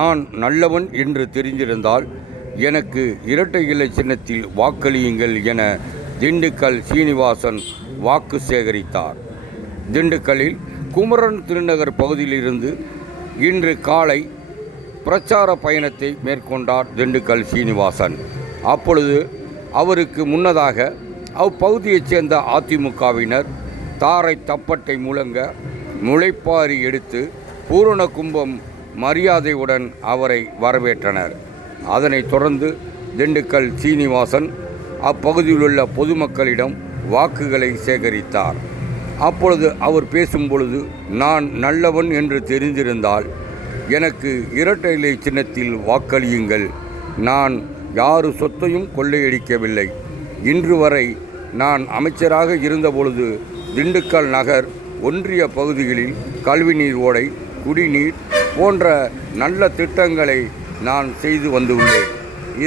நான் நல்லவன் என்று தெரிந்திருந்தால் எனக்கு இரட்டை இலை சின்னத்தில் வாக்களியுங்கள் என திண்டுக்கல் சீனிவாசன் வாக்கு சேகரித்தார். திண்டுக்கல்லில் குமரன் திருநகர் பகுதியிலிருந்து இன்று காலை பிரச்சார பயணத்தை மேற்கொண்டார் திண்டுக்கல் சீனிவாசன். அப்பொழுது அவருக்கு முன்னதாக அப்பகுதியைச் சேர்ந்த அதிமுகவினர் தாரை தப்பட்டை முழங்க முளைப்பாரி எடுத்து பூரண கும்பம் மரியாதையுடன் அவரை வரவேற்றனர். அதனைத் தொடர்ந்து திண்டுக்கல் சீனிவாசன் அப்பகுதியிலுள்ள பொதுமக்களிடம் வாக்குகளை சேகரித்தார். அப்பொழுது அவர் பேசும்பொழுது, நான் நல்லவன் என்று தெரிந்திருந்தால் எனக்கு இரட்டை இலை சின்னத்தில் வாக்களியுங்கள். நான் யாரு சொத்தையும் கொள்ளையடிக்கவில்லை. இன்று வரை நான் அமைச்சராக இருந்தபொழுது திண்டுக்கல் நகர் ஒன்றிய பகுதிகளில் கழிவுநீர் ஓடை, குடிநீர் போன்ற நல்ல திட்டங்களை நான் செய்து வந்துள்ளேன்.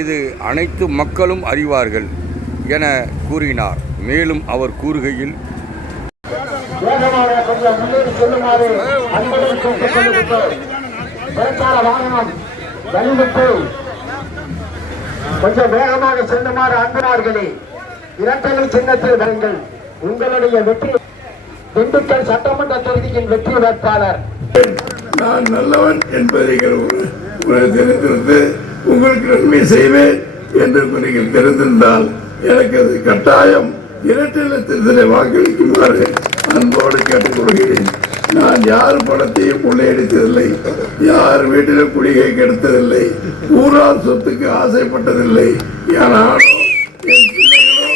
இது அனைத்து மக்களும் அறிவார்கள் என கூறினார். மேலும் அவர் கூறுகையில், கொஞ்சம் வேகமாக செல்லுமாறு அன்பர்களே, இரட்டை சின்னத்தில் வருங்கள். உங்களுடைய வெற்றி திண்டுக்கல் சட்டமன்ற தொகுதியின் வெற்றி வேட்பாளர். நான் நல்லவன் என்பதை தெரிந்திருந்து உங்களுக்கு நன்மை செய்வேன் என்று நீங்கள் தெரிந்திருந்தால் எனக்கு அது கட்டாயம் இரட்டை இலட்சத்திலே வாக்களிக்குமாறு அன்போடு கேட்டுக்கொள்கிறேன். நான் யார் பணத்தையும் கொள்ளையடித்ததில்லை, யார் வீட்டிலும் குடிகை கெடுத்ததில்லை, ஊரார் சொத்துக்கு ஆசைப்பட்டதில்லை. யாராலும் என் பிள்ளைகளோ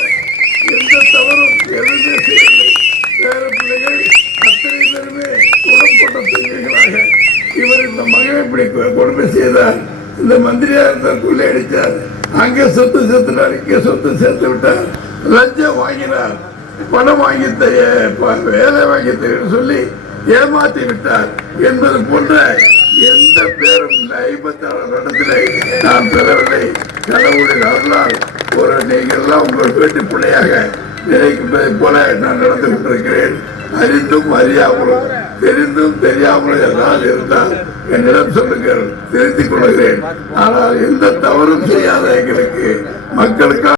எந்த தவறும் எதுவுமே செய்யவில்லை. வேற பிள்ளைகள் அத்தனை பேருமே குணப்பட்ட பிள்ளைகளாக இவர் இந்த மகனை இப்படி கொடுமை செய்தார், இந்த மந்திரியா இருந்தார், கொள்ளையடித்தார், அங்கே சொத்து சேர்த்துனார், இங்கே சொத்து சேர்த்து விட்டார், லஞ்சம் வாங்கினார், பணம் வாங்கி வேலை வாங்கி சொல்லி ஏமாற்றி விட்டார் என்பது போன்ற எந்த பேரும் 56 இடத்திலே நான் பெறவில்லை. கடவுளின் அருளால் ஒரு நீங்கள் எல்லாம் உங்கள் வீட்டு பிள்ளையாக நினைப்பதை போல நான் நடந்து கொண்டிருக்கிறேன். அறிந்தும் அறியாமலும் தெரிந்தும் தெரியாமலும் என்னால் இருந்தால் என்னிடம் சொல்லுங்கள், தெரிந்து கொள்கிறேன். ஆனால் எந்த தவறும் செய்யாத எங்களுக்கு மக்களுக்காக